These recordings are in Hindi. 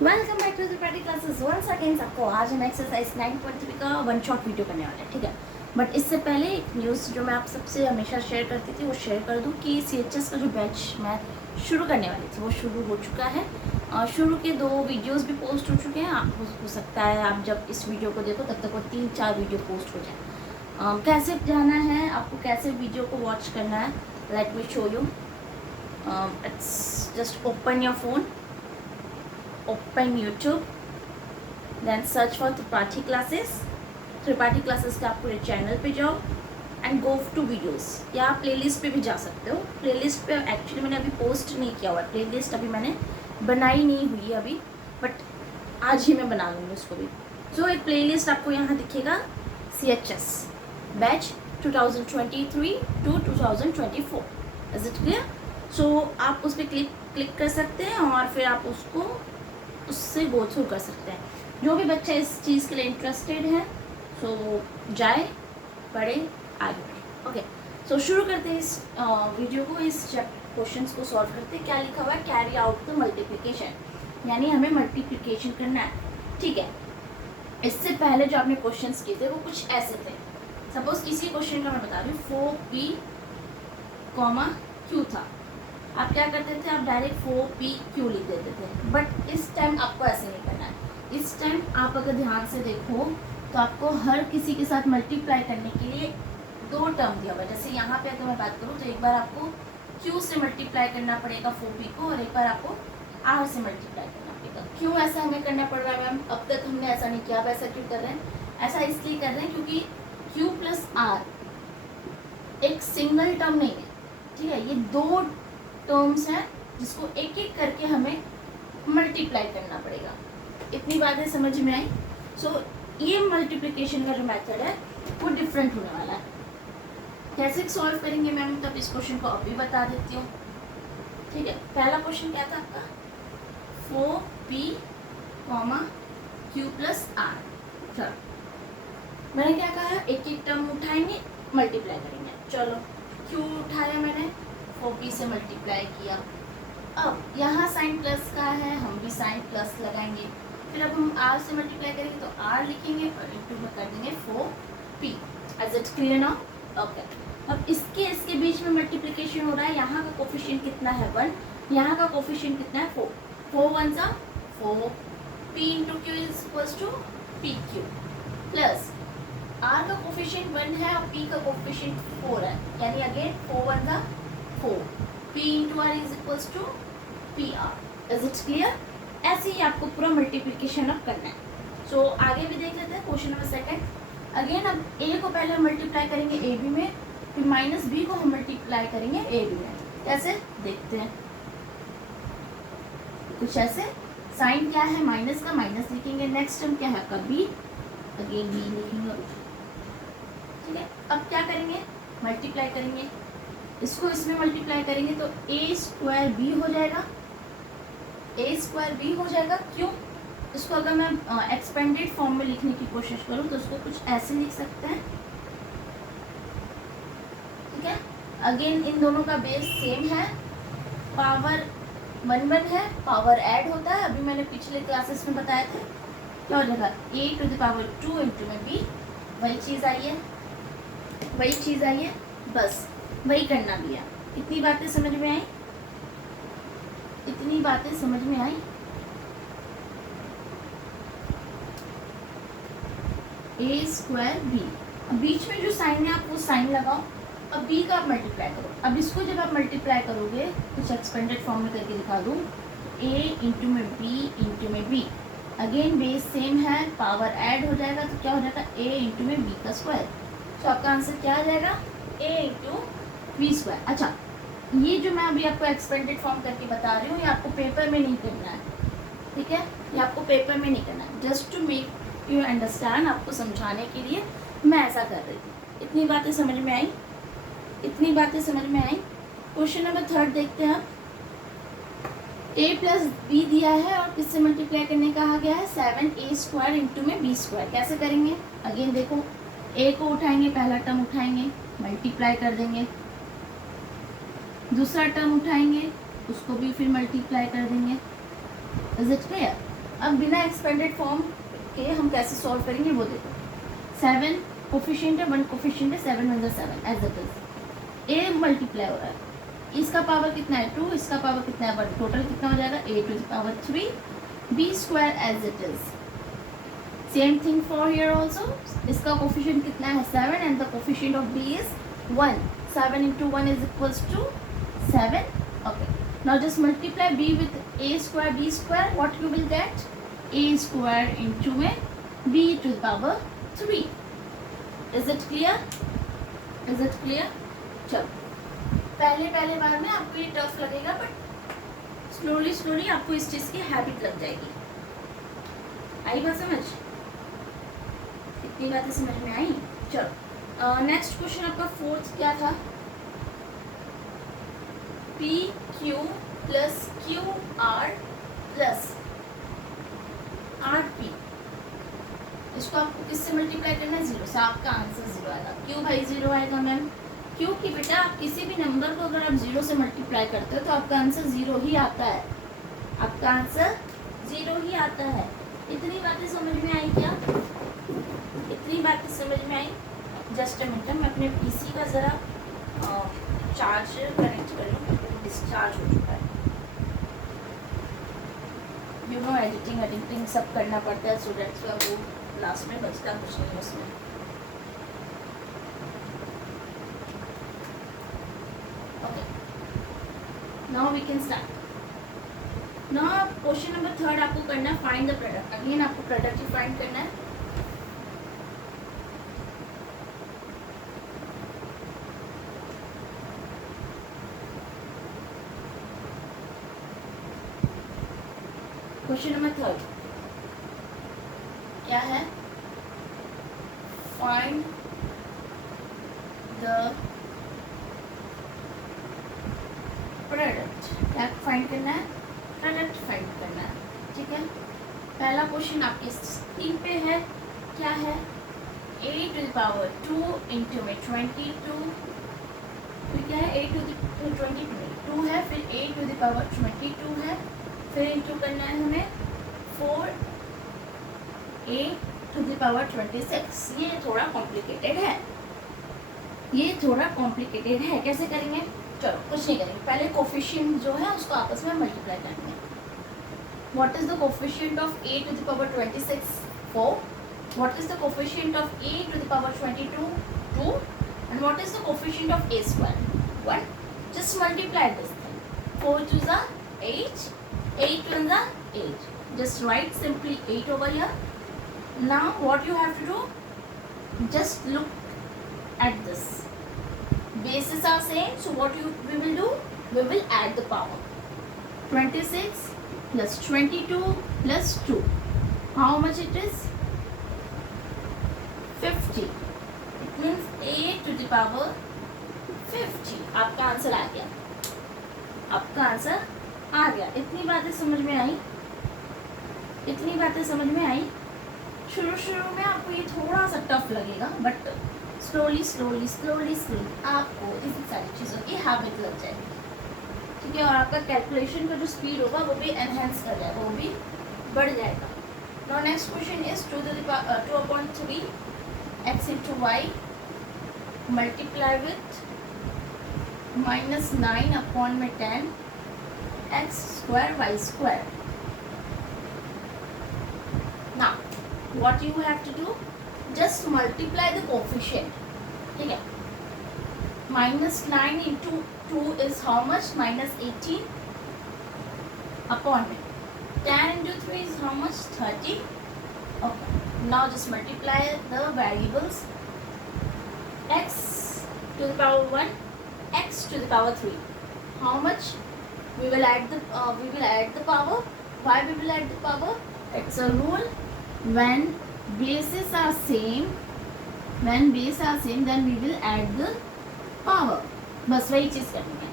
Welcome back to the classes once again. सबको आज हम एक्सरसाइज 9.3 का वन शॉट वीडियो करने वाले हैं, ठीक है। बट इससे पहले एक न्यूज़ जो मैं आप सबसे हमेशा शेयर करती थी वो शेयर कर दूं कि CHS का जो बैच मैं शुरू करने वाली थी वो शुरू हो चुका है। शुरू के 2 वीडियोस भी पोस्ट हो चुके हैं। आप हो सकता है आप जब इस वीडियो को देखो तब तक वो 3-4 वीडियो पोस्ट हो जाए। कैसे जाना है, आपको कैसे वीडियो को वॉच करना है, let me show you. It's just open your phone, open YouTube, then search for Tripathi classes। Tripathi classes के आप पूरे चैनल पे जाओ एंड गो टू वीडियोस, या आप प्लेलिस्ट पे भी जा सकते हो। प्लेलिस्ट पे एक्चुअली मैंने अभी पोस्ट नहीं किया हुआ है, प्लेलिस्ट अभी मैंने बनाई नहीं हुई है अभी, बट आज ही मैं बना लूँगी उसको भी। सो एक प्लेलिस्ट आपको यहाँ दिखेगा, CHS batch 2023 to 2024। Is it clear? So आप उस पर क्लिक कर सकते हैं और फिर आप उससे गो थ्रू कर सकते हैं। जो भी बच्चा इस चीज़ के लिए इंटरेस्टेड है सो जाए, पढ़े, आगे बढ़े। ओके, सो शुरू करते हैं इस वीडियो को। इस क्वेश्चंस को सॉल्व करते हैं। क्या लिखा हुआ है? कैरी आउट द मल्टीप्लिकेशन, यानी हमें मल्टीप्लिकेशन करना है, ठीक है। इससे पहले जो आपने क्वेश्चंस किए थे वो कुछ ऐसे थे। सपोज किसी क्वेश्चन का मैं बता रही हूँ 4p, q था। आप क्या करते थे? आप डायरेक्ट 4pq लिख देते थे। बट इस टाइम आपको ऐसे नहीं करना है। इस टाइम आप अगर ध्यान से देखो तो आपको हर किसी के साथ मल्टीप्लाई करने के लिए 2 टर्म दिया हुआ है। जैसे यहाँ पे अगर मैं बात करूँ तो एक बार आपको q से मल्टीप्लाई करना पड़ेगा 4p को, और एक बार आपको r से मल्टीप्लाई करना पड़ेगा। क्यों ऐसा हमें करना पड़ रहा है मैम? अब तक हमने ऐसा नहीं किया, अब ऐसा क्यों कर रहे हैं? ऐसा इसलिए कर रहे हैं क्योंकि q प्लस r एक सिंगल टर्म नहीं है, ठीक है। ये 2 टर्म्स हैं जिसको एक एक करके हमें मल्टीप्लाई करना पड़ेगा। इतनी बातें समझ में आई? सो ये मल्टीप्लिकेशन का जो मेथड है वो डिफरेंट होने वाला है। कैसे सॉल्व करेंगे मैम? तब इस क्वेश्चन को अभी बता देती हूँ, ठीक है। पहला क्वेश्चन क्या था आपका? 4p, q plus r। चलो, मैंने क्या कहा? एक एक टर्म उठाएंगे, मल्टीप्लाई करेंगे। चलो, q उठाया मैंने, 4p से मल्टीप्लाई किया। अब यहाँ साइन प्लस का है, हम भी साइन प्लस लगाएंगे। फिर अब हम r से मल्टीप्लाई करेंगे तो r लिखेंगे और इंटू में कर देंगे 4p। Is it clear now? Okay. अब इसके बीच में मल्टीप्लिकेशन हो रहा है। यहाँ का कोफिशिएंट कितना है? 1। यहाँ का कोफिशिएंट कितना है? 4। 4 1 सा 4, p into q is equals to pq, plus r का कोफिशिएंट 1 है और p का कोफिशिएंट 4 है, यानी अगेन 4 1 सा 4, p into r is equals to pr। Is it clear? ऐसे ही आपको पूरा मल्टीप्लिकेशन अब करना है। सो आगे भी देख लेते हैं क्वेश्चन नंबर 2। अगेन अब a को पहले मल्टीप्लाई करेंगे ab में, फिर माइनस b को हम मल्टीप्लाई करेंगे ab में। कैसे देखते हैं? कुछ ऐसे। साइन क्या है? माइनस का, माइनस लिखेंगे। नेक्स्ट टर्म क्या है आपका? b, अगेन b लिखेंगे, ठीक है। अब क्या करेंगे? मल्टीप्लाई करेंगे। इसको इसमें मल्टीप्लाई करेंगे तो a स्क्वायर b हो जाएगा। a स्क्वायर b हो जाएगा। क्यों? इसको अगर मैं एक्सपेंडेड फॉर्म में लिखने की कोशिश करूँ तो इसको कुछ ऐसे लिख सकते हैं, ठीक है। अगेन इन दोनों का बेस सेम है, पावर 1 1 है, पावर ऐड होता है। अभी मैंने पिछले क्लासेस में बताया था। क्या हो जाएगा? a to the power 2 into में b। वही चीज़ आई है, वही चीज़ आई है, बस वही करना भी है। इतनी बातें समझ में आई? इतनी बातें समझ में आई? a स्क्वायर b, अब बीच में जो साइन है आप वो साइन लगाओ। अब b का आप मल्टीप्लाई करो। अब इसको जब आप मल्टीप्लाई करोगे, कुछ एक्सपेंडेड फॉर्म में करके दिखा दूँ, a इंटू में b इंटू में b। अगेन बेस सेम है, पावर ऐड हो जाएगा तो क्या हो जाएगा? a इंटू में b का स्क्वायर। तो आपका आंसर क्या आ जाएगा? a into b square. अच्छा, ये जो मैं अभी आपको एक्सपेंडेड फॉर्म करके बता रही हूँ ये आपको पेपर में नहीं करना है, ठीक है। ये आपको पेपर में नहीं करना है, just to make you understand, आपको समझाने के लिए मैं ऐसा कर रही थी। इतनी बातें समझ में आई? इतनी बातें समझ में आई? क्वेश्चन नंबर 3 देखते हैं। a प्लस बी दिया है और किससे मल्टीप्लाई करने कहा गया है? 7a स्क्वायर इंटू में b स्क्वायर। कैसे करेंगे? अगेन देखो, a को उठाएंगे, पहला टर्म उठाएंगे, मल्टीप्लाई कर देंगे। दूसरा टर्म उठाएंगे, उसको भी फिर मल्टीप्लाई कर देंगे। Is it clear? अब बिना एक्सपेंडेड फॉर्म के हम कैसे सॉल्व करेंगे वो देखो। 7 कोफिशिएंट है, 1 कोफिशिएंट है, 7 one 7 as it is. A multiply हो रहा है, इसका पावर कितना है 2, इसका पावर कितना है 1, टोटल कितना हो जाएगा a to the power 3 b square as it is. Same thing for here also, इसका कोफिशिएंट कितना है 7 and the coefficient of b is 1। 7 into 1 is equals to 7. Okay, now just multiply b with a square b square, what you will get a square into a b to the power 3. Is it clear? Is it clear? चलो, पहले बार में आपको ये टफ लगेगा, बट स्लोली आपको इस चीज़ की हैबिट लग जाएगी। आई बात समझ? इतनी बातें समझ में आई? चलो, नेक्स्ट क्वेश्चन आपका फोर्थ क्या था? P q plus Q R plus R P, इसको आपको किससे मल्टीप्लाई करना है? 0 से। आपका आंसर 0 आएगा। क्यों भाई 0 आएगा मैम? क्योंकि बेटा आप किसी भी नंबर को अगर आप 0 से मल्टीप्लाई करते हो तो आपका आंसर 0 ही आता है। आपका आंसर 0 ही आता है। इतनी बातें समझ में आई क्या? इतनी बातें समझ में आई? जस्ट अ मिनट, मैं अपने पीसी का ज़रा चार्ज कनेक्ट कर लूँ, डिस्चार्ज हो चुका है। यू नो एडिटिंग सब करना पड़ता है, स्टूडेंट्स का वो लास्ट में बचता कुछ नहीं उसमें। Okay, now we can start. Now question number 3 आपको करना है फाइंड द प्रोडक्ट। अगेन आपको प्रोडक्ट ही फाइंड करना है। क्वेश्चन नंबर 3 क्या है? Find the product. क्या फाइंड करना है? प्रोडक्ट फाइंड करना है, ठीक है। पहला क्वेश्चन आपकी स्क्रीन पे है, क्या है? a to the power 2 into में 22, फिर क्या है? a टू द 22 है, फिर a टू द पावर 22 है, फिर इंटू करना है हमें 4a टू द पावर 26। ये थोड़ा कॉम्प्लिकेटेड है, कैसे करेंगे? चलो कुछ नहीं करेंगे, पहले कोफिशिएंट जो है उसको आपस में मल्टीप्लाई करेंगे। What is the coefficient of a to the power 26? 4. What is the coefficient of a to the power 22? 2. And what is the coefficient of a square? 1. Just multiply this thing. 4 2 is 8, 8 1 is 8. Just write simply 8 over here. Now what you have to do? Just look at this. Bases are same, so what we will do? We will add the power. 26 plus 22 plus 2. How much it is? 50. It means a to the power 50. आपका आंसर आ गया। आपका आंसर आ गया। इतनी बातें समझ में आई? शुरू में आपको ये थोड़ा सा टफ लगेगा, बट स्लोली आपको इन सारी चीज़ों की हैबिट लग जाएगी, ठीक है। और आपका कैलकुलेशन का जो स्पीड होगा वो भी एनहेंस कर जाएगा, वो भी बढ़ जाएगा। Now next question is 2/3 x into y multiply with -9/10 x square y square. Now what you have to do? Just multiply the coefficient, ठीक है। -9 into 2 is how much? -18 upon 10 into 3 is how much? 30. Okay, now just multiply the variables. X to the power 1, x to the power 3. How much? We will add the power. Why we will add the power? It's a rule. When bases are same, then we will add the power. बस वही चीज़ करनी है।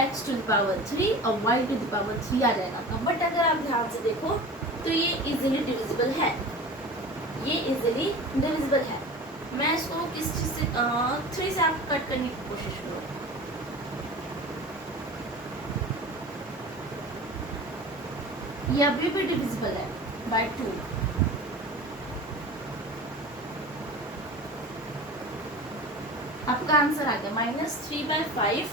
x to the power 3 और y to the power 3 आ जाएगा आपका। बट अगर आप ध्यान से देखो तो ये इजीली डिविजिबल है, मैं इसको किस चीज़ से 3 से आप कट करने की कोशिश करो। ये अभी भी डिविजिबल है बाय 2। आपका आंसर आ गया -3/5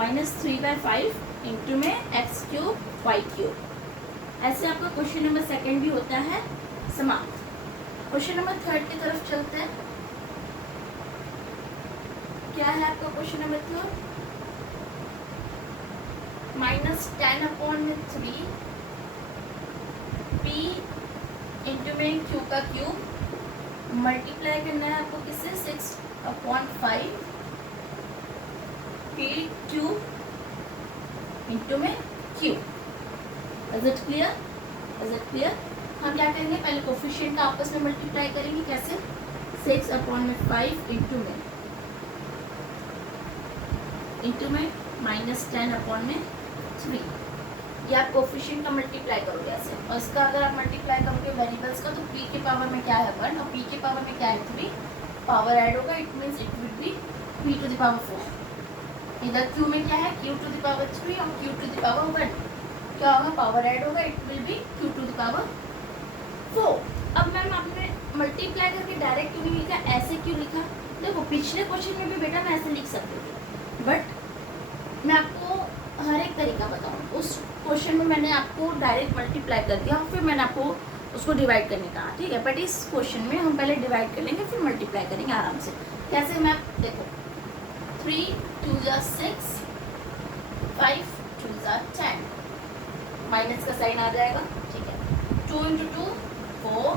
-3/5 इंटू में x³ y³। ऐसे आपका क्वेश्चन नंबर सेकंड भी होता है समाप्त। क्वेश्चन नंबर थर्ड की तरफ चलते हैं। क्या है आपका question number third? -10/3 p into में q का क्यूब मल्टीप्लाई करना है आपको किससे 6/5 p³ इंटू में q। Is it clear? हम क्या करेंगे, पहले कोफिशिएंट का आपस में मल्टीप्लाई करेंगे। कैसे? 6/5 इंटू में -10/3। ये आप कोफिशिएंट का मल्टीप्लाई करोगे ऐसे, और इसका अगर आप मल्टीप्लाई करोगे वेरिएबल्स का, तो p के पावर में क्या है 1 और p के पावर में क्या है 3। पावर ऐड होगा, it means it will be p⁴। इधर q में क्या है q⁴ और q⁴ 1। क्या होगा? पावर ऐड होगा, इट विल बी q⁴। अब मैम आपने मल्टीप्लाई करके डायरेक्ट क्यों नहीं लिखा, ऐसे क्यों लिखा? देखो पिछले क्वेश्चन में भी बेटा मैं ऐसे लिख सकती थी, बट मैं आपको हर एक तरीका बताऊँ। उस क्वेश्चन में मैंने आपको डायरेक्ट मल्टीप्लाई कर दिया और फिर मैंने आपको उसको डिवाइड करने कहा, ठीक है। बट इस क्वेश्चन में हम पहले डिवाइड कर लेंगे फिर मल्टीप्लाई करेंगे आराम से। कैसे मैम? देखो 3 2 6 5 2 10, माइनस का साइन आ जाएगा, ठीक है। 2 × 2 4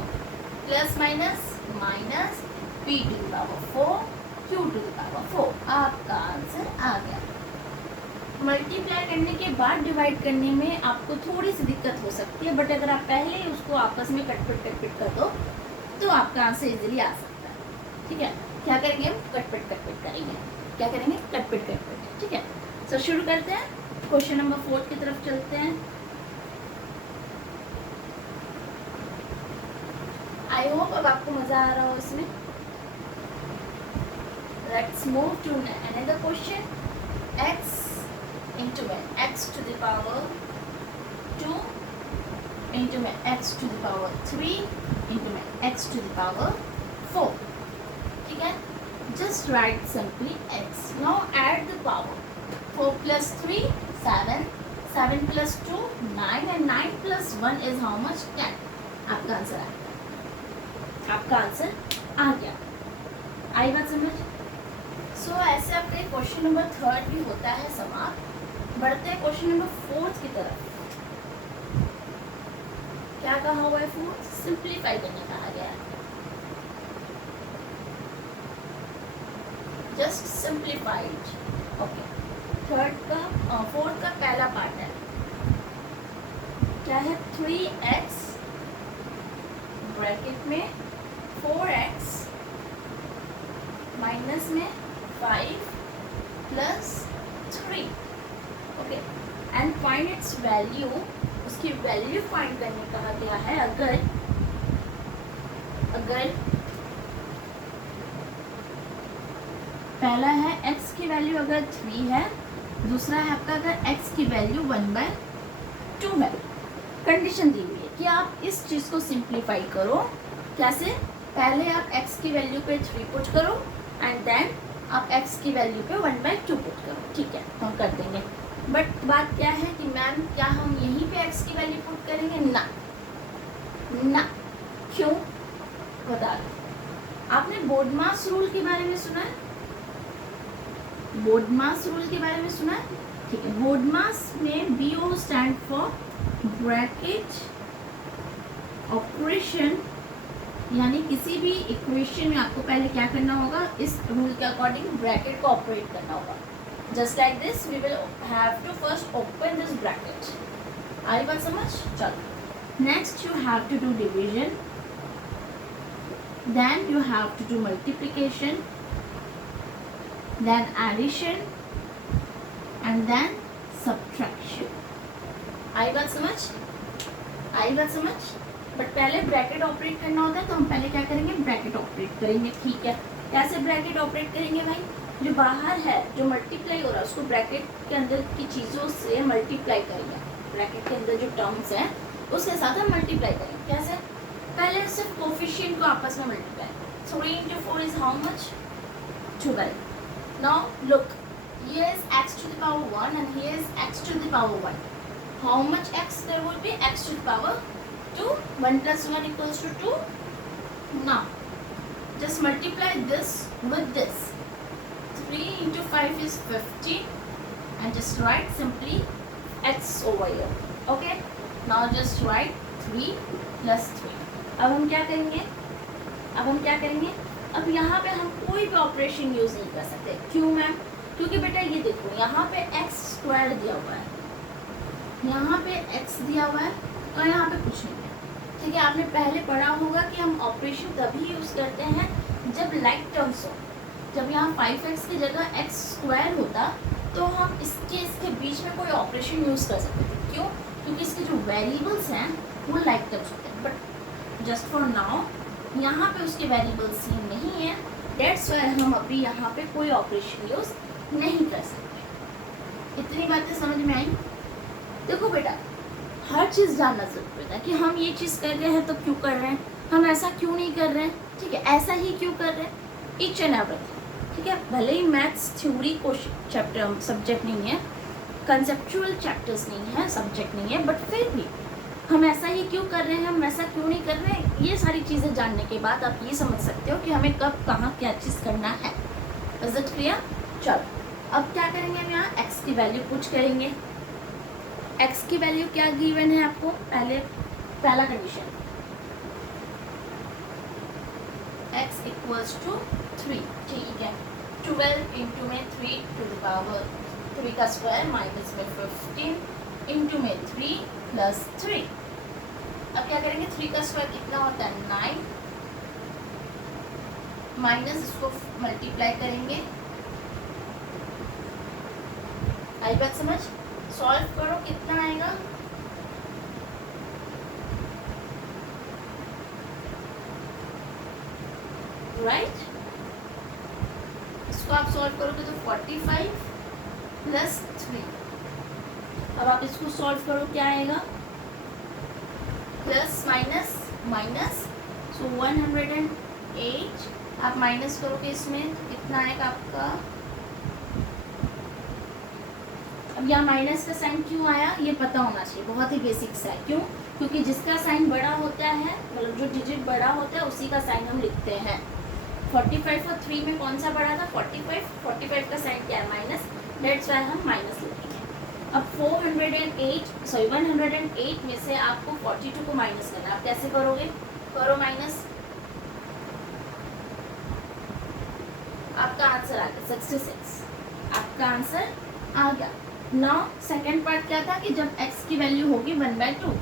प्लस माइनस p⁴ q⁴। आपका आंसर आ गया। मल्टीप्लाई करने के बाद डिवाइड करने में आपको थोड़ी सी दिक्कत हो सकती है, बट अगर आप पहले ही उसको आपस में कटपिट कर दो तो आपका आंसर इजीली आ सकता है, ठीक है। क्या करेंगे हम? कटपिट करेंगे। क्या करेंगे? कटपिट, ठीक है। सो शुरू करते हैं। क्वेश्चन नंबर 4 की तरफ चलते हैं। आई होप अब आपको मजा आ रहा हो इसमें। Let's move to another question. x into x⁴ 2 into x⁴ 3 into x� 4, ठीक है। just write simply x. now add the power. 4 plus 3 7, 7 plus 2 9 and 9 plus 1 is how much? 10. आपका आंसर आ गया। आई बात समझ? सो ऐसे आपका क्वेश्चन नंबर थर्ड भी होता है समाप्त। बढ़ते हैं क्वेश्चन नंबर 4 की तरफ। क्या कहा हुआ है? 4 सिंप्लीफाई करने कहा गया है। Just simplified. ओके, फोर्थ का पहला पार्ट है, क्या है? 3x ब्रैकेट में 4x माइनस में 5 plus 3, okay, and find its value. उसकी वैल्यू फाइंड करने कहा गया है। अगर पहला है x की वैल्यू अगर 3 है, दूसरा है आपका अगर x की वैल्यू 1/2 है। कंडीशन दी हुई है कि आप इस चीज़ को सिंप्लीफाई करो। कैसे? पहले आप x की वैल्यू पे 3 पुट करो एंड देन आप x की वैल्यू पे 1/2 पुट करो, ठीक है। हम कर देंगे, बट बात क्या है कि मैम क्या हम यहीं पे x की वैल्यू पुट करेंगे? ना। क्यों? बता दो। आपने बोडमास रूल के बारे में सुना है? ठीक है। बोडमास में BO stand for bracket operation, यानी किसी भी इक्वेशन में आपको पहले क्या करना होगा? इस रूल के अकॉर्डिंग ब्रैकेट को ऑपरेट करना होगा। Just like this we will have to first open this bracket. आई बात समझ? चलो, next you have to do division, then you have to do multiplication, then addition and then subtraction. आई बात समझ? बट पहले ब्रैकेट ऑपरेट करना होता है, तो हम पहले क्या करेंगे? ब्रैकेट ऑपरेट करेंगे, ठीक है। कैसे ब्रैकेट ऑपरेट करेंगे भाई? जो बाहर है, जो मल्टीप्लाई हो रहा है, उसको ब्रैकेट के अंदर की चीज़ों से मल्टीप्लाई करेंगे। ब्रैकेट के अंदर जो टर्म्स हैं उसके साथ हम मल्टीप्लाई करेंगे। कैसे? पहले सिर्फ कोफिशिएंट को आपस में multiply. 3 into 4 is how much? 12. Now look, here is x to the power 1 and here is x to the power 1. How much x there would be? X to the power 2. 1 plus 1 equals to 2. Now just multiply this with this. 3 into 5 is 50 and just write simply x over here. Okay, now just write 3 plus 3. अब हम क्या करेंगे? अब यहाँ पे हम कोई भी ऑपरेशन यूज़ नहीं कर सकते। क्यों मैम? क्योंकि बेटा ये देखो यहाँ पे एक्स स्क्वायर दिया हुआ है, यहाँ पे एक्स दिया हुआ है और यहाँ पे कुछ नहीं है। ठीक है, आपने पहले पढ़ा होगा कि हम ऑपरेशन तभी यूज़ करते हैं जब लाइक टर्म्स हो। जब यहाँ 5x की जगह x स्क्वायर होता तो हम इसके बीच में कोई ऑपरेशन यूज़ कर सकते थे। क्यों? क्योंकि इसके जो वेरिएबल्स हैं वो लाइक टर्म्स होते हैं। बट जस्ट फॉर नाउ यहाँ पे उसके वेरिएबल्स सेम नहीं है, डेट्स वाई हम अभी यहाँ पे कोई ऑपरेशन यूज़ नहीं कर सकते। इतनी बातें समझ में आई? देखो बेटा, हर चीज़ जानना ज़रूरी है कि हम ये चीज़ कर रहे हैं तो क्यों कर रहे हैं, हम ऐसा क्यों नहीं कर रहे हैं। ठीक है, ऐसा ही क्यों कर रहे हैं, ईच एंड एवरीथिंग। ठीक है, भले ही मैथ्स थ्योरी को चैप्टर सब्जेक्ट नहीं है, कंसेप्चुअल चैप्टर्स नहीं है, सब्जेक्ट नहीं है, बट फिर भी हम ऐसा ही क्यों कर रहे हैं, हम ऐसा क्यों नहीं कर रहे हैं, ये सारी चीज़ें जानने के बाद आप ये समझ सकते हो कि हमें कब कहाँ क्या चीज़ करना है। Is it clear? चलो अब क्या करेंगे, हम यहाँ x की वैल्यू पुट करेंगे। x की वैल्यू क्या गिवन है आपको? पहला कंडीशन x इक्वल्स टू 3। ठीक है, 12 इंटू में 3 टू द पावर 3 का स्क्वायर माइनस में 15 इंटू में 3 प्लस 3। अब क्या करेंगे, 3 का स्क्वायर कितना होता है? 9 माइनस इसको मल्टीप्लाई करेंगे। आई बात समझ? सॉल्व करो, कितना आएगा? राइट, इसको आप सॉल्व करोगे तो 45 प्लस 3। अब आप इसको सॉल्व करो, क्या आएगा? प्लस माइनस माइनस, सो 108। आप माइनस करोगे इसमें कितना आएगा आपका? अब यहाँ माइनस का साइन क्यों आया ये पता होना चाहिए, बहुत ही बेसिक सा है। क्यों? क्योंकि जिसका साइन बड़ा होता है, मतलब जो डिजिट बड़ा होता है उसी का साइन हम लिखते हैं। 45 और 3 में कौन सा बड़ा था? 45 का साइन क्या है? माइनस, डेट्स वाई हम माइनस लिखेंगे। अब 108 में से आपको 42 को माइनस करना है। आप कैसे करोगे? करो माइनस, आपका आंसर आ गया 66। आपका आंसर आ गया। नाउ सेकेंड पार्ट क्या था कि जब x की वैल्यू होगी 1/2,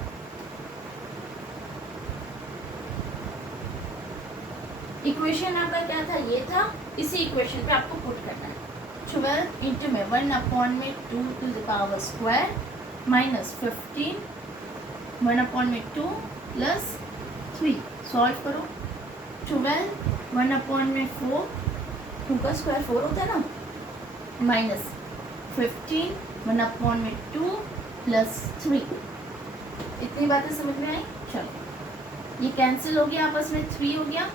इक्वेशन आपका क्या था? ये था। इसी इक्वेशन पे आपको पुट करना है 12 इंटू में 1/2 to the power square minus 15 1/2 plus 3। Solve करो, 12 1/4, 2 का स्क्वायर 4 होता है ना, माइनस 15 1/2 प्लस 3। इतनी बातें समझ में आई? चलो ये कैंसिल हो गया, आपस में 3 हो गया।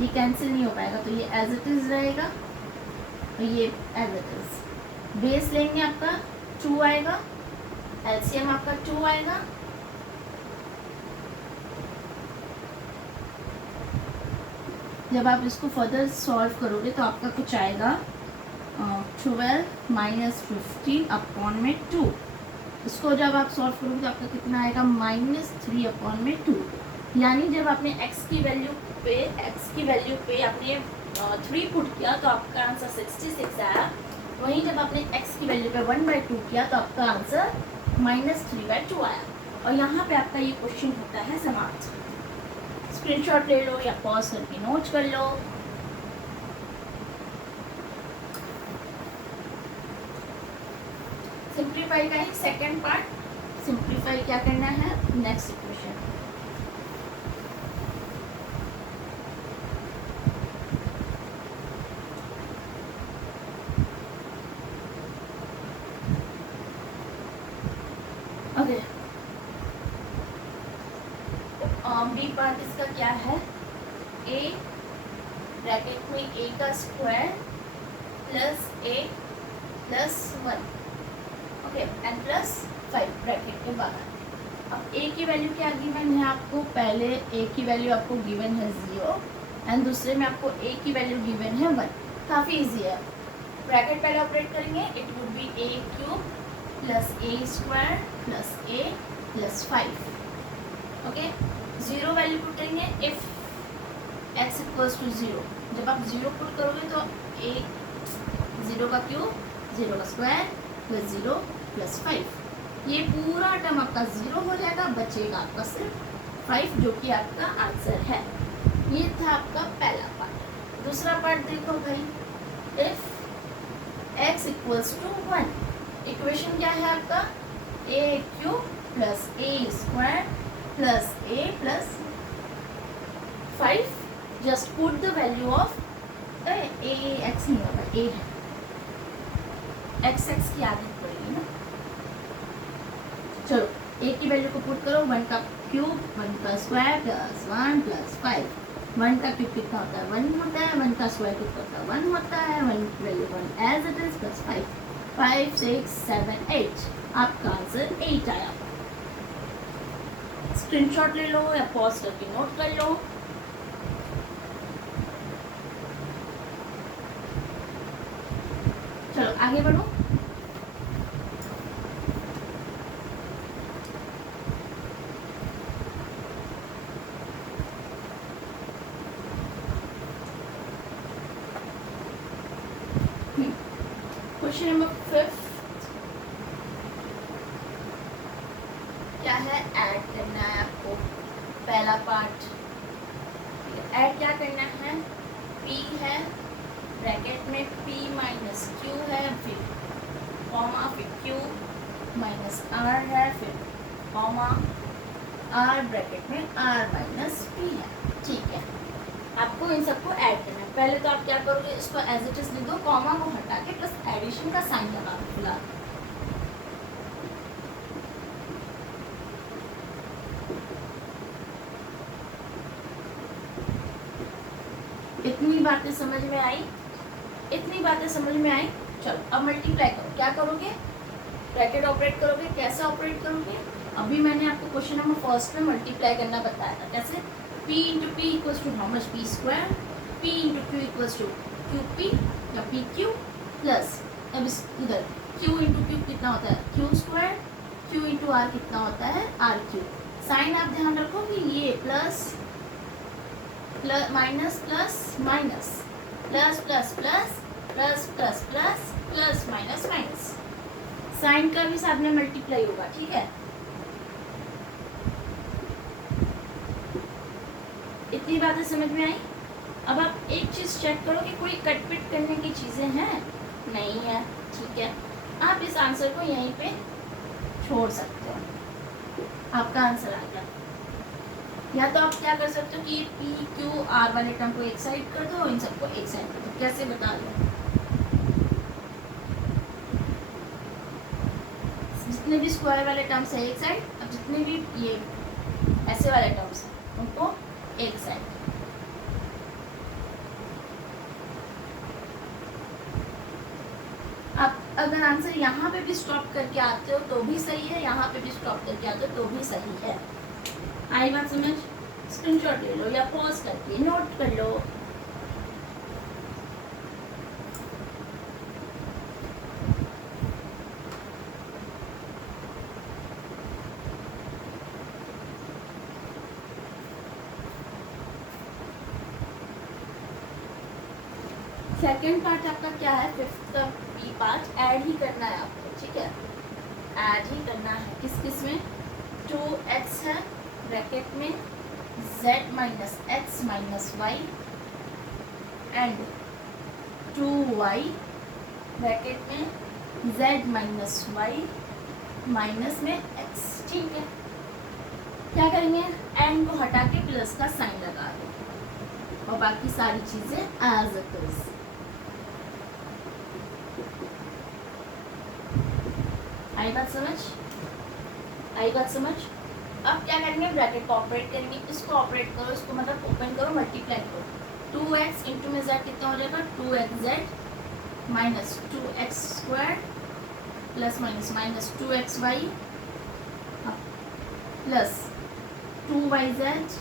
ये कैंसिल नहीं हो पाएगा तो ये एज इट इज़ रहेगा और ये एज इट इज़। बेस लेंगे, आपका 2 आएगा, एलसीएम आपका 2 आएगा। जब आप इसको फर्दर सॉल्व करोगे तो आपका कुछ आएगा 12 माइनस 15/2। इसको जब आप सॉल्व करोगे तो आपका कितना आएगा? -3/2। यानी जब आपने x की वैल्यू पे आपने 3 पुट किया तो आपका आंसर 66 आया। वहीं जब आपने x की वैल्यू पे 1/2 किया तो आपका आंसर -3/2 आया। और यहाँ पे आपका ये क्वेश्चन होता है समाप्त। स्क्रीनशॉट ले लो या पॉज करके नोट कर लो। सिंप्लीफाई का ही सेकेंड पार्ट। सिंप्लीफाई क्या करना है? Next equation. Okay, b part इसका क्या है, ए ब्रैकेट में ए का square plus a plus 1, okay, and plus 5 bracket के बाहर। अब ए की वैल्यू क्या गिवन है आपको, पहले ए की वैल्यू आपको गिवन है 0 एंड दूसरे में आपको ए की वैल्यू गिवन है 1। काफ़ी इजी है, ब्रैकेट पहले ऑपरेट करेंगे, it would be A cube plus a square plus a plus 5, okay. 0 value put करेंगे इफ x इक्वल्स टू 0। जब आप 0 पुट करोगे तो ए 0 का क्यूब 0 का स्क्वायर प्लस 0 प्लस 5, ये पूरा टर्म आपका 0 हो जाएगा, बचेगा आपका सिर्फ 5 जो कि आपका आंसर है। ये था आपका पहला पार्ट। दूसरा पार्ट देखो भाई, if x equals to 1, equation क्या है आपका, a cube plus a square plus a plus 5, just put the value of a x नहीं होगा, ए है, एक्स एक्स की आदत पड़ेगी ना। चलो ए की वैल्यू को पुट करो, 1 का क्यूब 1 का स्क्वायर प्लस 1 प्लस 5, 1 का क्यूब कितना होता है 1 होता है, 1 का स्क्वायर कितना होता है 1 होता है, 1 की value 1 as it is plus 5, 5 6 7 8, आपका आंसर 8 आया। स्क्रीनशॉट ले लो या पॉज करके नोट कर लो। चलो आगे बढ़ो। क्वेश्चन नंबर 5 क्या है, ऐड करना है आपको, पहला पार्ट। ऐड क्या करना है, p है ब्रैकेट में p माइनस q है, फिर कॉमा, फिर q माइनस r है, फिर कॉमा r ब्रैकेट में r माइनस p है, ठीक है। आपको इन सबको ऐड करना है। पहले तो आप क्या करोगे, इसको एज इट इज लिख दो, कॉमा को हटा के प्लस एडिशन का साइन लगा दो फिलहाल। इतनी बातें समझ में आई, इतनी बातें समझ में आई। चलो अब मल्टीप्लाई करो, क्या करोगे, ब्रैकेट ऑपरेट करोगे, कैसे ऑपरेट करोगे, अभी मैंने आपको क्वेश्चन नंबर फर्स्ट में मल्टीप्लाई करना बताया था, कैसे, p into p equals to how much, p square, p into q equals to q p या पी क्यू प्लस, अब इस इधर q इंटू क्यू कितना होता है q square, q into r कितना होता है आर क्यू। साइन आप ध्यान रखो कि ये plus plus minus plus minus plus plus plus plus plus plus plus minus minus, sign का भी साथ में मल्टीप्लाई होगा, ठीक है। इतनी बातें समझ में आई। अब आप एक चीज़ चेक करो कि कोई कटपिट करने की चीज़ें हैं, नहीं है, ठीक है। आप इस आंसर को यहीं पे छोड़ सकते हो, आपका आंसर आ गया। या तो आप क्या कर सकते हो कि पी क्यू आर वाले टर्म को एक साइड कर दो, इन सबको एक साइड कर दो, कैसे बता दो, जितने भी स्क्वायर वाले टर्म्स है एक साइड, अब जितने भी ये ऐसे वाले टर्म्स हैं उनको एक साइड। आप अगर आंसर यहाँ पे भी स्टॉप करके आते हो तो भी सही है, यहाँ पे भी स्टॉप करके आते हो तो भी सही है। आई बात समझ, स्क्रीनशॉट ले लो या पॉज करके नोट कर लो। सेकेंड पार्ट आपका क्या है, फिफ्थ का बी पार्ट, ऐड ही करना है आपको, ठीक है, ऐड ही करना है। किस किस में, 2x है ब्रैकेट में z minus x minus y and 2y bracket में z माइनस वाई माइनस में x, ठीक है। क्या करेंगे, एंड को हटा के प्लस का साइन लगा दो और बाकी सारी चीजें एज इट इज। आई बात समझ, आई बात समझ। अब क्या करेंगे, ब्रैकेट को ऑपरेट करेंगे, इसको ऑपरेट करो, इसको मतलब ओपन करो, मल्टीप्लाई करो। 2x इंटू में z कितना हो जाएगा, 2xz minus 2x² plus minus minus 2xy plus 2yz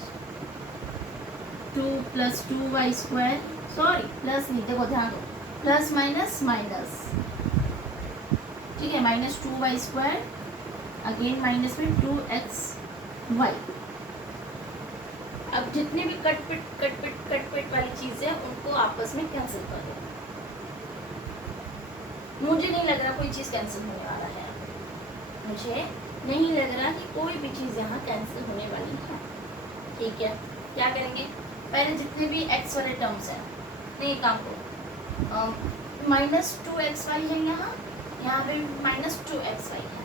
2 plus 2y², sorry plus नहीं, देखो ध्यान दो, प्लस माइनस माइनस, ठीक है, माइनस 2y² अगेन माइनस में 2xy। अब जितने भी कटपिट वाली चीज़ें हैं उनको आपस में कैंसिल कर दो। मुझे नहीं लग रहा कोई चीज़ कैंसिल होने वाला है, मुझे नहीं लग रहा कि कोई भी चीज़ यहाँ कैंसिल होने वाली है। ठीक है, क्या करेंगे, पहले जितने भी x वाले टर्म्स हैं, नहीं काम को माइनस 2xy है, यहाँ पे माइनस 2xy है,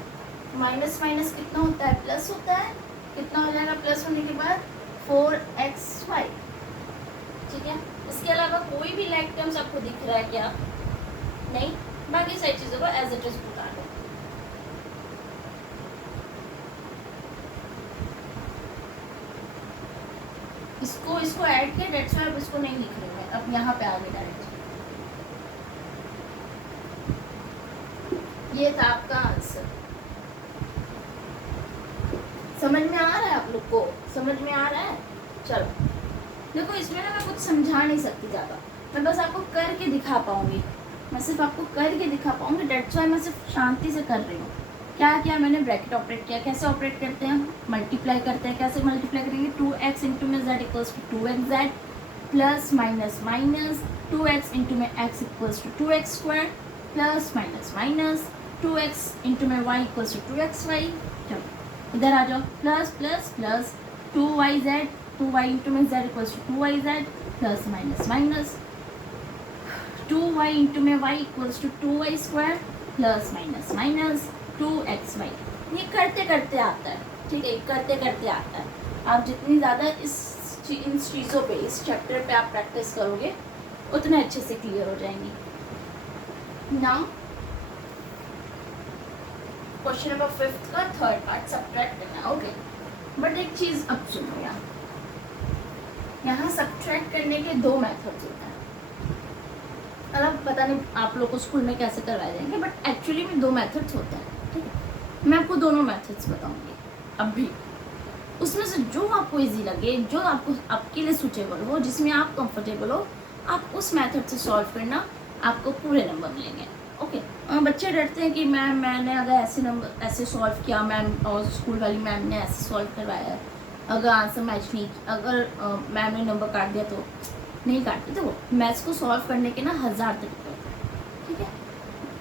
माइनस माइनस कितना होता है, प्लस होता है, कितना हो जाएगा प्लस होने के बाद 4xy। ठीक है, इसके अलावा कोई भी लाइक टर्म्स आपको दिख रहा है क्या, नहीं, बाकी सारी चीज़ों को एज इट इज बता दो। इसको ऐड किया, डेट्स वाई अब इसको नहीं लिख रही मैं, अब यहाँ पे आ गई डायरेक्ट। ये था आपका आंसर। समझ में आ रहा है आप लोग को, समझ में आ रहा है। चलो देखो, इसमें ना मैं कुछ समझा नहीं सकती ज़्यादा, मैं बस आपको करके दिखा पाऊंगी, मैं सिर्फ आपको करके दिखा पाऊंगी, डेट्स वाई मैं सिर्फ शांति से कर रही हूँ। क्या किया मैंने, ब्रैकेट ऑपरेट किया, कैसे ऑपरेट करते हैं, मल्टीप्लाई करते हैं, कैसे मल्टीप्लाई करेंगे, 2x इंटू में z equals to 2xz plus minus minus 2x into में x equals to 2x² plus minus minus 2x into में y इक्वल्स टू 2xy। चलो इधर आ जाओ, plus plus plus 2yz 2y into में z equals to 2yz plus minus minus 2y into में y equals to 2y² plus minus minus 2xy। ये करते करते आता है, ठीक है, करते करते आता है। आप जितनी ज़्यादा इन चीज़ों पे, इस चैप्टर पे आप प्रैक्टिस करोगे उतने अच्छे से क्लियर हो जाएंगी। नाउ क्वेश्चन नंबर 5 का थर्ड पार्ट सब्ट्रैक्ट करना, ओके। बट एक चीज़ अब सुनो, यहाँ सब्ट्रैक्ट करने के 2 मेथड्स होते हैं। मतलब पता नहीं आप लोग को स्कूल में कैसे करवाए जाएंगे, बट एक्चुअली में 2 मेथड्स होते हैं, ठीक है। मैं आपको दोनों मेथड्स बताऊंगी अभी, उसमें से जो आपको इजी लगे, जो आपको आपके लिए सूटेबल हो, जिसमें आप कंफर्टेबल हो, आप उस मेथड से सॉल्व करना, आपको पूरे नंबर मिलेंगे, ओके। बच्चे डरते हैं कि मैंने अगर ऐसे सॉल्व किया, मैम और स्कूल वाली मैम ने ऐसे सॉल्व करवाया, अगर आंसर मैच नहीं, अगर मैम ने नंबर काट दिया तो नहीं काटते। देखो मैथ्स को सॉल्व करने के ना 1000 तरीके होते हैं, ठीक है।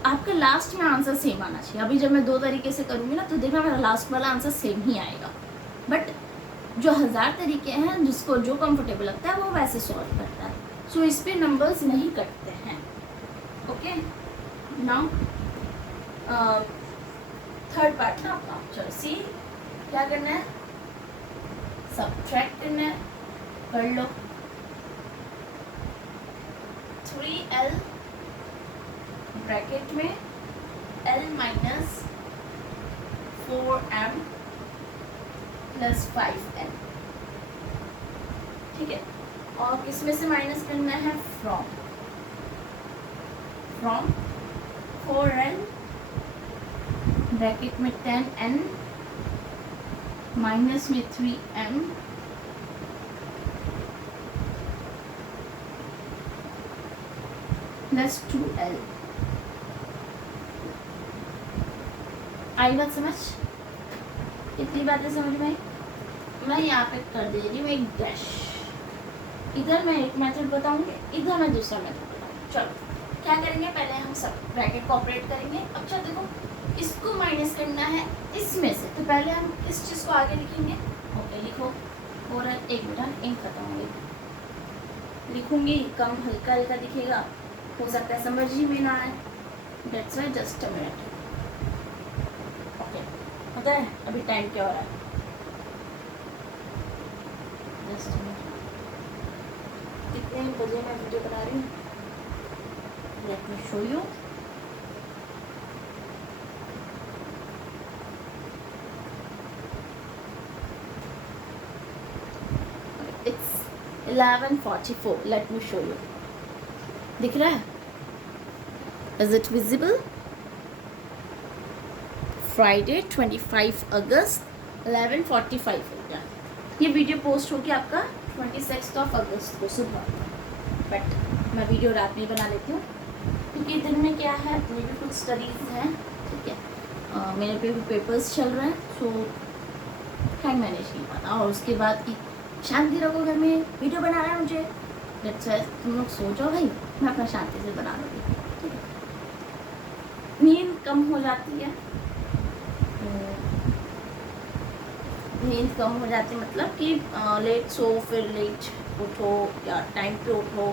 आपका लास्ट में आंसर सेम आना चाहिए। अभी जब मैं 2 तरीके से करूँगी ना, तो देखना मेरा लास्ट वाला आंसर सेम ही आएगा। बट जो 1000 तरीके हैं, जिसको जो कंफर्टेबल लगता है वो वैसे सॉल्व करता है, सो इस पे नंबर्स नहीं कटते हैं, ओके। नाउ थर्ड पार्ट ना आपका, चलो सी क्या करना है, सब्ट्रैक्ट करना है, कर लो। 3l ब्रैकेट में l minus 4m plus 5n, ठीक है। और किसमें से माइनस करना है, फ्रॉम 4l ब्रैकेट में 10n माइनस में 3m प्लस 2l। आई बात समझ, इतनी बातें समझ में। मैं यहाँ पे कर दे रही हूँ एक डैश, इधर मैं एक मेथड बताऊंगी, इधर मैं दूसरा मेथड बताऊंगी। चलो क्या करेंगे, पहले हम सब ब्रैकेट को ऑपरेट करेंगे। अच्छा देखो, इसको माइनस करना है इसमें से, तो पहले हम इस चीज़ को आगे लिखेंगे, ओके। लिखो, और एक मिनट इंक खत्म हो गई, लिखूंगी, कम हल्का हल्का दिखेगा, हो सकता है समझ ही में ना आए, that's why just a minute, okay. पता है अभी टाइम क्या हो रहा है, जस्ट अ मिनट, कितने बजे मैं वीडियो बना रही हूँ, let me show you. 11:44. Let me show you. दिख रहा है? Is it visible? फ्राइडे 25 अगस्त 11:45 हो गया. ये वीडियो पोस्ट होगी आपका 26 अगस्त को सुबह, बट मैं वीडियो रात में बना लेती हूँ क्योंकि दिन में क्या है, मेरे भी कुछ स्टडीज़ हैं. ठीक है, मेरे पे भी पेपर्स चल रहे हैं, सो टाइम मैनेज नहीं पाता. और उसके बाद की शांति रखो, घर में वीडियो बनाना है मुझे, तुम लोग सो जाओ भाई, मैं अपना शांति से बना लूँगी. ठीक है, नींद कम हो जाती है. नींद कम हो जाती मतलब कि लेट सो फिर लेट उठो या टाइम पे उठो,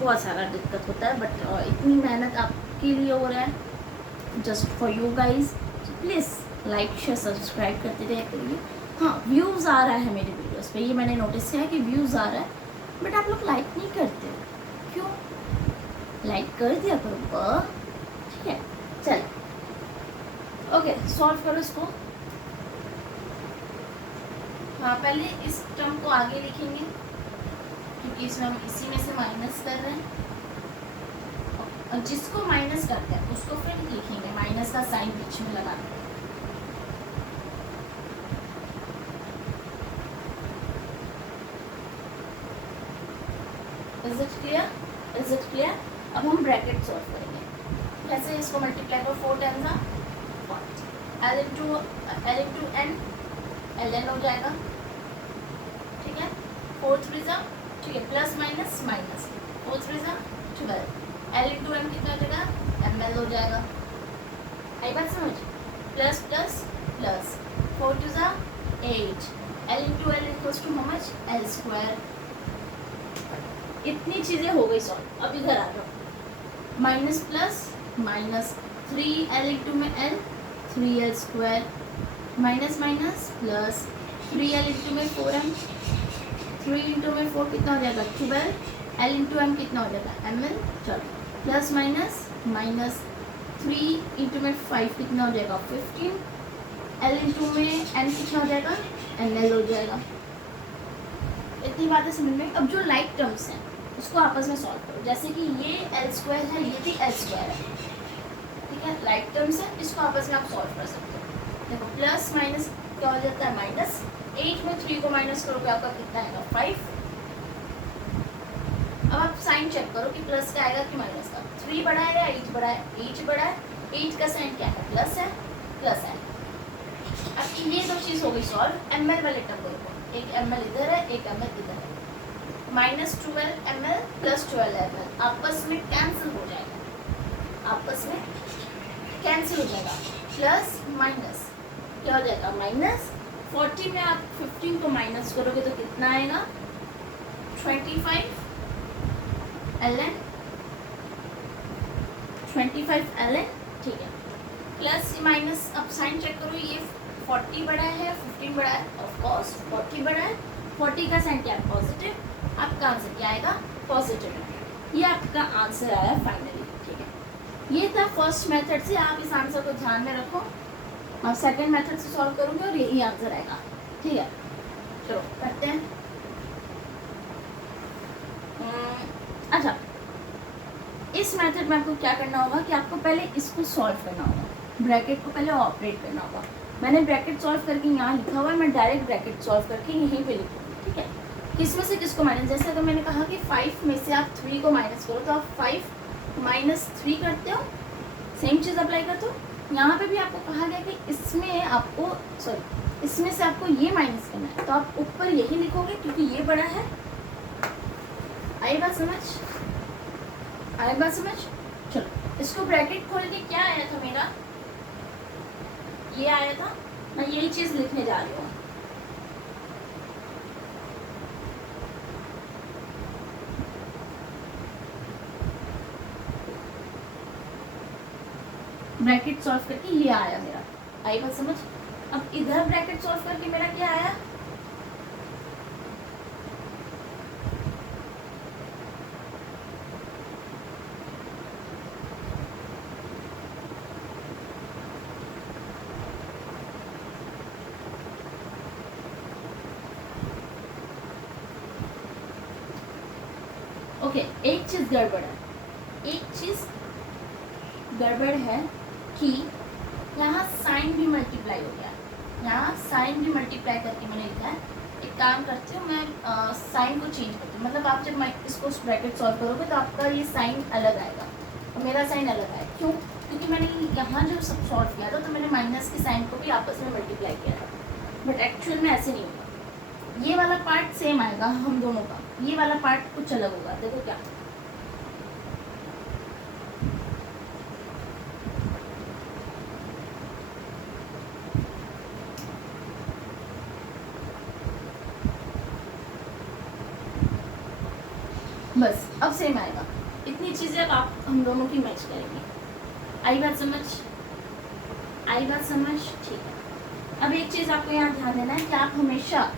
बहुत सारा दिक्कत होता है. बट इतनी मेहनत आपके लिए हो रहा है, just for you guys. Please like share subscribe करते रहे करिए. हाँ, व्यूज़ आ रहा है मेरे वीडियोस पे, ये मैंने नोटिस किया है कि व्यूज़ आ रहा है, बट आप लोग लाइक नहीं करते हो. क्यों? लाइक कर दिया करो. ठीक है, चल ओके, सॉल्व करो इसको. हाँ, पहले इस टर्म को आगे लिखेंगे क्योंकि इसमें हम इसी में से माइनस कर रहे हैं, और जिसको माइनस करते हैं उसको फिर लिखेंगे, माइनस का साइन बीच में लगा. Is it clear? Is it clear? अब हम ब्रैकेट सॉल्व करेंगे. कैसे? इसको मल्टीप्लाई करो, 4 10 का 40, L into n, l n हो जाएगा. ठीक है, 4 3 जा, ठीक है, प्लस माइनस माइनस, 4 3 जा 12, एल इंटू एम कितना हो जाएगा? एम एल हो जाएगा. आई बात समझ? प्लस प्लस प्लस, 4 2 जा 8, L into L equals to how much? L square. इतनी चीज़ें हो गई सॉल्व. अब इधर आ जाओ, minus plus minus, 3 L into में L 3 L square, minus minus plus, 3 L into में 4 एम, 3 इंटू में 4 कितना हो जाएगा? 12, एल इंटू एम कितना हो जाएगा? M l. चलो, प्लस माइनस माइनस, 3 इंटू में 5 कितना हो जाएगा? 15, एल इंटू में एन कितना हो जाएगा? एन एल हो जाएगा. इतनी बातें समझ में. अब जो लाइक टर्म्स हैं उसको आपस में सॉल्व करो. जैसे कि ये एल स्क्वायर है, ये भी एल स्क्वायर है. ठीक है, लाइक टर्म्स है, इसको आपस में आप सॉल्व कर सकते हो. देखो, प्लस माइनस क्या हो जाता है? माइनस. 8 में 3 को माइनस करोगे आपका कितना आएगा? 5. अब आप साइन चेक करो कि प्लस का आएगा कि माइनस का. 3 बड़ा है या 8 बड़ा है? 8 बड़ा है. 8 का साइन क्या है? प्लस है, प्लस है. अब ये दो चीज़ हो गई सॉल्व. एम एल वाले टर्म को, एक एम एल इधर है, एक एम एल इधर है. Minus 12 m l plus 12 m l आपस में कैंसिल हो जाएगा. आपस में कैंसिल हो जाएगा. प्लस माइनस क्या हो जाएगा? माइनस. 40 में आप 15 को माइनस करोगे तो कितना आएगा? 25 एल एन, 25 एल एन. ठीक है, प्लस माइनस. अब साइन चेक करो, ये 40 बड़ा है, 15 बड़ा है. ऑफ कोर्स 40 बड़ा है. 40 का साइन क्या है? पॉजिटिव. आपका आंसर क्या आएगा? पॉजिटिव. ये आपका आंसर आया फाइनली. ठीक है, ये था फर्स्ट मेथड से. आप इस आंसर को ध्यान में रखो. और सेकंड मेथड से सॉल्व करूँगी और यही आंसर आएगा. ठीक है, चलो करते हैं. अच्छा, इस मेथड में आपको क्या करना होगा कि आपको पहले इसको सॉल्व करना होगा. ब्रैकेट को पहले ऑपरेट करना होगा. मैंने ब्रैकेट सॉल्व करके यहाँ लिखा हुआ है, मैं डायरेक्ट ब्रैकेट सॉल्व करके यहीं पे लिखूँगी. ठीक है, किसमें से किसको माइनस. जैसे अगर मैंने कहा कि 5 में से आप 3 को माइनस करो तो आप 5 माइनस 3 करते हो. सेम चीज़ अप्लाई करते हो. यहाँ पे भी आपको कहा गया कि इसमें आपको इसमें से आपको ये माइनस करना है, तो आप ऊपर यही लिखोगे क्योंकि ये बड़ा है. आई बात समझ? आई बात समझ? चलो, इसको ब्रैकेट खोल के क्या आया था मेरा? ये आया था. मैं यही चीज़ लिखने जा रही हूँ. ब्रैकेट सॉल्व करके ये आया मेरा. आई बात समझ? अब इधर ब्रैकेट सॉल्व करके मेरा क्या आया? ओके, एक चीज़ गड़बड़ है, एक चीज़ गड़बड़ है कि यहाँ साइन भी मल्टीप्लाई हो गया, यहाँ साइन भी मल्टीप्लाई करके मैंने लिखा है। एक काम करती हूँ मैं, साइन को चेंज करती हूँ, मतलब आप जब मैं इसको ब्रैकेट सॉल्व करोगे तो आपका ये साइन अलग आएगा और मेरा साइन अलग आएगा। क्यों? क्योंकि मैंने यहाँ जो सब सॉल्व किया था तो मैंने माइनस के साइन को भी आपस में मल्टीप्लाई किया था, बट एक्चुअल में ऐसे नहीं होगा। ये वाला पार्ट सेम आएगा हम दोनों का, ये वाला पार्ट कुछ अलग होगा। देखो क्या, बस अब सेम आएगा। इतनी चीज़ें अब आप हम दोनों की मैच करेंगे। आई बात समझ? आई बात समझ? ठीक है। अब एक चीज़ आपको यहाँ ध्यान देना है कि आप हमेशा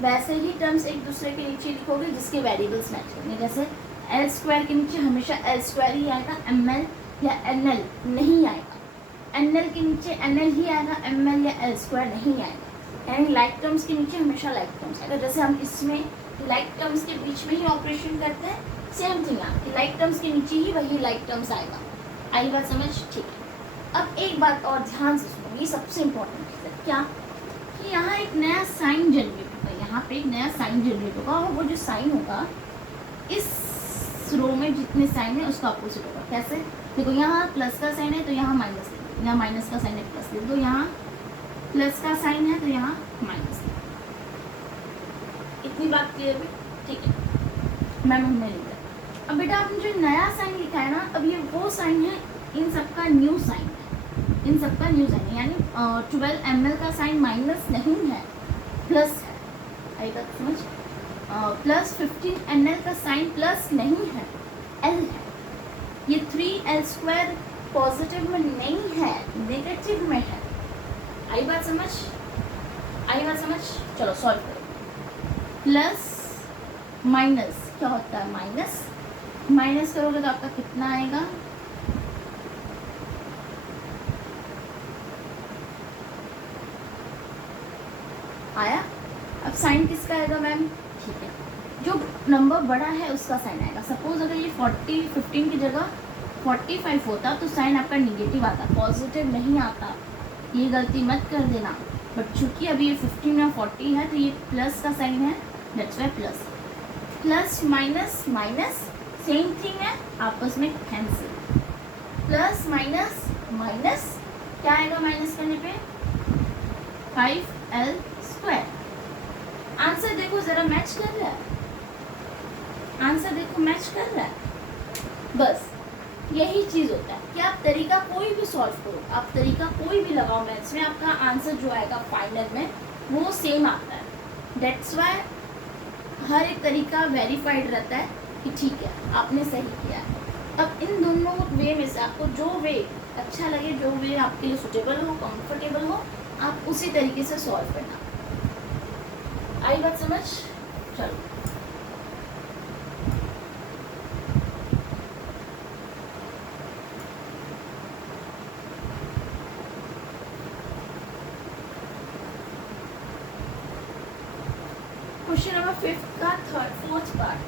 वैसे ही टर्म्स एक दूसरे के नीचे लिखोगे जिसके वेरिएबल्स मैच करेंगे। जैसे एल स्क्वायर के नीचे हमेशा एल स्क्वायर ही आएगा, एम एल या एन एल नहीं आएगा। एन एल के नीचे एन एल ही आएगा, एम एल या एल स्क्वायर नहीं आएगा। यानी लाइक टर्म्स के नीचे हमेशा लाइक टर्म्स आएगा। जैसे हम इसमें लाइक टर्म्स के बीच में ही ऑपरेशन करते हैं, सेम थिंग आपकी लाइक टर्म्स के नीचे ही वही लाइक टर्म्स आएगा। आई बात समझ? ठीक है। अब एक बात और ध्यान से सुनो, ये सबसे इम्पोर्टेंट चीज़ है। क्या? कि यहाँ एक नया साइन जनरेट होगा, यहाँ पे एक नया साइन जनरेट होगा और वो जो साइन होगा इस रो में जितने साइन है उसका अपोजिट होगा। कैसे? देखो यहाँ प्लस का साइन है तो यहाँ माइनस लिख दो, यहाँ माइनस का साइन है प्लस लिख दो, यहाँ प्लस का साइन है तो यहाँ माइनस। इतनी बात क्लियर हुई? ठीक है, मैम हमने लिखा। अब बेटा आपने जो नया साइन लिखा है ना, अब ये वो साइन है, इन सबका न्यू साइन है, इन सबका न्यू साइन है। यानी 12 ml का साइन माइनस नहीं है, प्लस है। आई बात समझ? प्लस 15 ml का साइन प्लस नहीं है, एल है। ये 3l स्क्वायर पॉजिटिव में नहीं है, नेगेटिव में है। आई बात समझ? आई बात समझ? चलो सॉल्व करो। प्लस माइनस क्या होता है? माइनस। माइनस करोगे तो आपका कितना आएगा? आया? अब साइन किसका आएगा मैम? ठीक है, जो नंबर बड़ा है उसका साइन आएगा। सपोज अगर ये 15 की जगह 45 होता तो साइन आपका निगेटिव आता, पॉजिटिव नहीं आता। ये गलती मत कर देना। बट चूंकि अभी ये 15 और 40 है तो ये प्लस का साइन है, that's why plus. Plus minus minus same thing है, आपस में कैंसिल। प्लस माइनस माइनस क्या आएगा माइनस करने पे? 5l square. आंसर देखो जरा, मैच कर रहा है? आंसर देखो मैच कर रहा है? बस यही चीज़ होता है कि आप तरीका कोई भी सॉल्व करो, आप तरीका कोई भी लगाओ मैथ्स में, आपका आंसर जो आएगा फाइनल में वो सेम आता है। दैट्स वाई हर एक तरीका वेरीफाइड रहता है कि ठीक है आपने सही किया है। अब इन दोनों वे में से आपको जो वे अच्छा लगे, जो वे आपके लिए सुटेबल हो, कंफर्टेबल हो, आप उसी तरीके से सॉल्व करना। आई बात समझ? चलो क्वेश्चन नंबर 5 का फोर्थ पार्ट।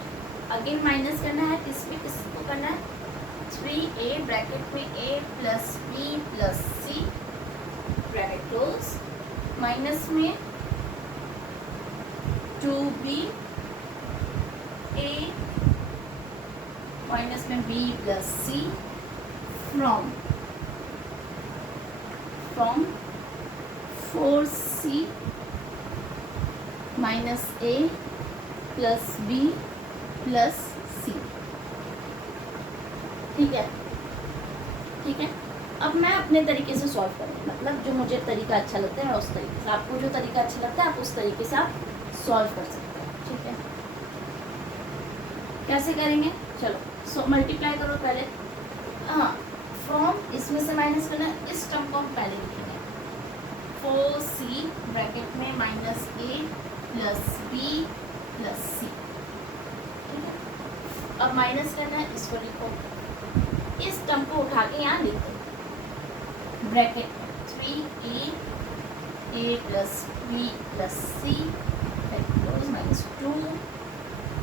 अगेन माइनस करना है, किसको करना है? 3a ब्रैकेट में a plus b plus c bracket close, minus में 2b a माइनस में b plus c from 4c minus a plus b plus c। ठीक है, ठीक है। अब मैं अपने तरीके से सॉल्व करूँगी, मतलब जो मुझे तरीका अच्छा लगता है मैं उस तरीके से, आपको जो तरीका अच्छा लगता है आप उस तरीके से आप सॉल्व कर सकते हैं। ठीक है, कैसे करेंगे? चलो मल्टीप्लाई करो पहले। हाँ, फ्रॉम इसमें से माइनस करना, इस टर्म को हम पहले लिखेंगे। 4c ब्रैकेट में minus a plus b plus c। ठीक है, अब माइनस करना है, इसको लिखो, इस टर्म को उठा के यहाँ लिख दो bracket 3a plus b plus c close minus 2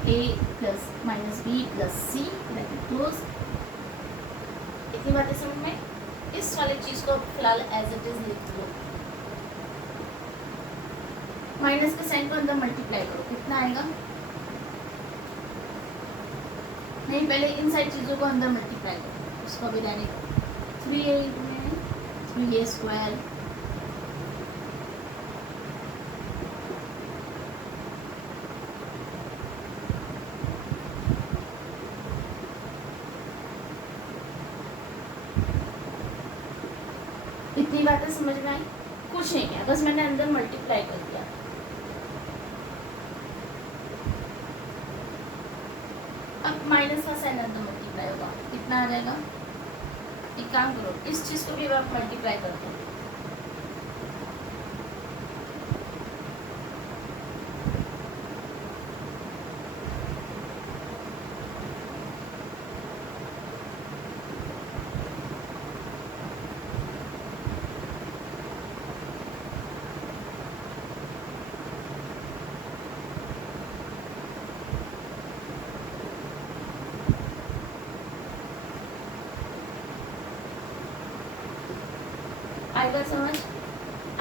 ए प्लस माइनस बी प्लस सी ब्रैकेट क्लोज। इतनी बातें समझ में। इस वाली चीज़ को फिलहाल एज इट इज लिख लो। माइनस के साइन को अंदर मल्टीप्लाई करो, कितना आएगा? नहीं, पहले इन सारी चीज़ों को अंदर मल्टीप्लाई करो, उसको भी रहने दो। 3a में 3a स्क्वायर इतनी बातें समझ में आई? कुछ नहीं है, बस मैंने अंदर मल्टीप्लाई कर दिया। अब माइनस का साइन अंदर मल्टीप्लाई होगा, कितना आ जाएगा? एक काम करो, इस चीज को भी अब आप मल्टीप्लाई कर दो।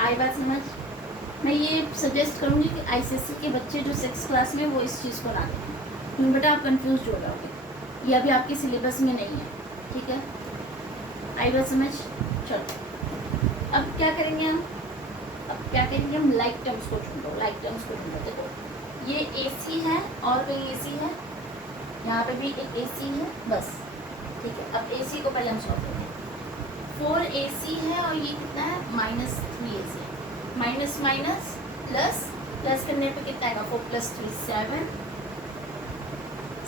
आई बात समझ। मैं ये सजेस्ट करूँगी कि आईसीएसई के बच्चे जो 6th क्लास में वो इस चीज़ को ना देखें, क्योंकि बेटा आप कंफ्यूज हो जाओगे, ये अभी आपके सिलेबस में नहीं है, ठीक है? आई बात समझ। चलो अब क्या करेंगे हम? हम लाइक टर्म्स को ढूंढो। देखो ये AC है और कहीं AC है, यहाँ पे भी एक AC है, बस ठीक है। अब AC को पहले हम सॉल्व करेंगे। 4AC है और ये कितना है? -3AC। माइनस माइनस प्लस करने पे कितना आएगा? 4 + 3 7।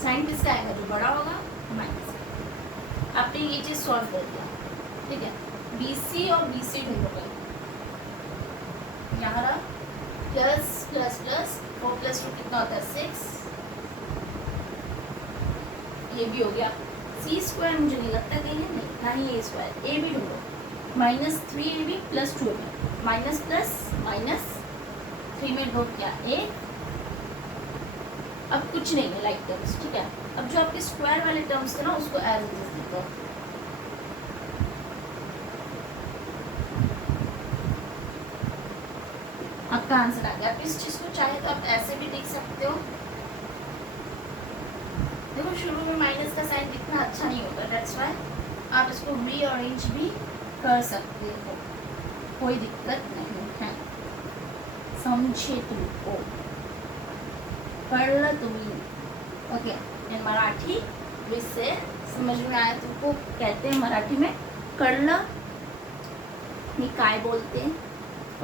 साइन किसका आएगा? जो बड़ा होगा, माइनस। आपने ये चीज़ सॉल्व कर दिया, ठीक है? BC और BC ढूंढोगे, यहाँ रहा प्लस 4 + 2 कितना होता है? 6। ये भी हो गया। C स्क्वायर मुझे नहीं लगता कहीं है, नहीं ना ही A स्क्वायर। A भी ढूंढो, -3AB + 2AB, minus plus minus 3 में ढोक क्या? A। अब कुछ नहीं है लाइक टर्म्स, ठीक है? अब जो आपके स्क्वायर वाले टर्म्स थे ना, उसको एज इट इज लिखो। आपका आंसर आ गया। आप इस चीज को चाहे तो आप ऐसे भी लिख सकते हो। देखो शुरू में माइनस का साइन दिखना अच्छा नहीं होता, दैट्स व्हाई आप इसको रीअरेंज भी कर सकते हो, कोई दिक्कत नहीं है। समझे तुमको? पढ़ तुम्ही, ओके? ये मराठी विषय समझ में आया तुमको? कहते हैं मराठी में कळलं। मी काय बोलते,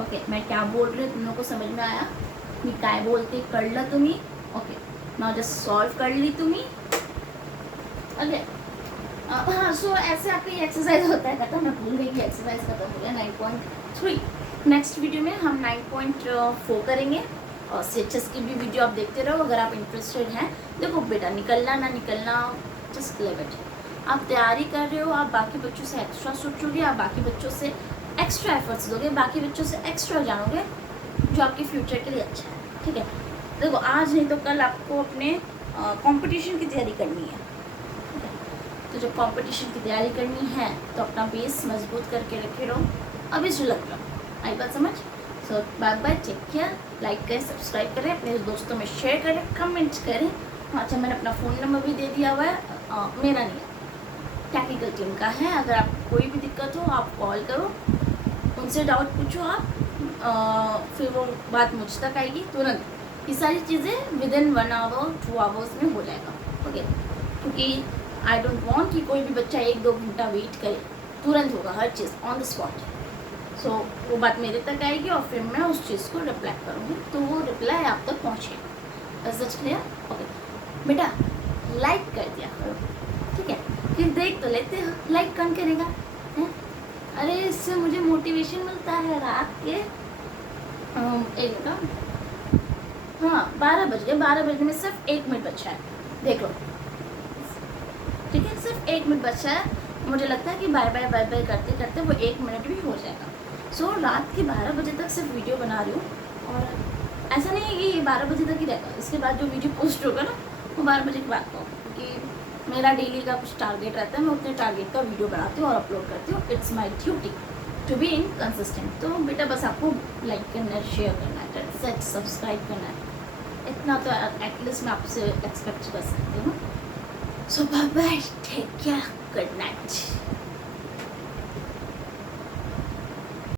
ओके? मैं क्या बोल रही हूँ तुम लोग को समझ में आया? मी काय बोलते कळलं तुम्ही, ओके? नाउ जस्ट सॉल्व कर ली तुम्ही, ओके? हाँ, सो ऐसे आपकी एक्सरसाइज होता है खत्म। मैं भूल गई कि एक्सरसाइज खत्म हो गया। 9.3 नेक्स्ट वीडियो में हम 9.4 करेंगे और CHS की भी वीडियो आप देखते रहो अगर आप इंटरेस्टेड हैं। देखो बेटा, निकलना ना निकलना जस्ट लिव इट। आप तैयारी कर रहे हो, आप बाकी बच्चों से एक्स्ट्रा सोचोगे, आप बाकी बच्चों से एक्स्ट्रा एफर्ट्स दोगे, बाकी बच्चों से एक्स्ट्रा जानोगे, जो आपके फ्यूचर के लिए अच्छा है, ठीक है? देखो आज नहीं तो कल आपको अपने कंपटीशन की तैयारी करनी है, तो जब कंपटीशन की तैयारी करनी है तो अपना बेस मजबूत करके रखे रहो, अभी से लग रहा। आई बात समझ? So bye bye, take care. Like करें, सब्सक्राइब करें, अपने दोस्तों में शेयर करें, कमेंट करें। अच्छा, मैंने अपना फ़ोन नंबर भी दे दिया हुआ है, मेरा नहीं है, टेक्निकल टीम का है। अगर आपको कोई भी दिक्कत हो आप कॉल करो, उनसे डाउट पूछो आप, फिर वो बात मुझ तक आएगी तुरंत। ये सारी चीज़ें विदिन 1 आवर 2 आवर्स में हो जाएगा, ओके? क्योंकि आई डोंट वांट कि कोई भी बच्चा 1-2 घंटा वेट करे, तुरंत होगा हर चीज़ ऑन द स्पॉट। सो वो बात मेरे तक आएगी और फिर मैं उस चीज़ को रिप्लाई करूँगी, तो वो रिप्लाई आप तक पहुँचेगा। सच क्लियर? ओके बेटा, लाइक कर दिया करो, ठीक है? फिर देख तो लेते हो, लाइक कौन करेगा है? अरे इससे मुझे मोटिवेशन मिलता है। रात के एक का हाँ 12 बज गए, 12 बजने में सिर्फ 1 मिनट बचा है, देख लो, ठीक है? सिर्फ 1 मिनट बचा है। मुझे लगता है कि बाय बाय करते करते वो 1 मिनट भी हो जाएगा। सो रात के 12 बजे तक सिर्फ वीडियो बना रही हूँ, और ऐसा नहीं है कि 12 बजे तक ही रहेगा, इसके बाद जो वीडियो पोस्ट होगा ना वो 12 बजे के बाद को, क्योंकि मेरा डेली का कुछ टारगेट रहता है, मैं उतने टारगेट का वीडियो बनाती हूँ और अपलोड करती हूँ। It's my duty to be in consistent. तो बेटा बस आपको लाइक करना है, शेयर करना है, सेट सब्सक्राइब करना है, इतना तो एटलीस्ट मैं आपसे एक्सपेक्ट कर सकती हूँ। So bye bye, take care, good night.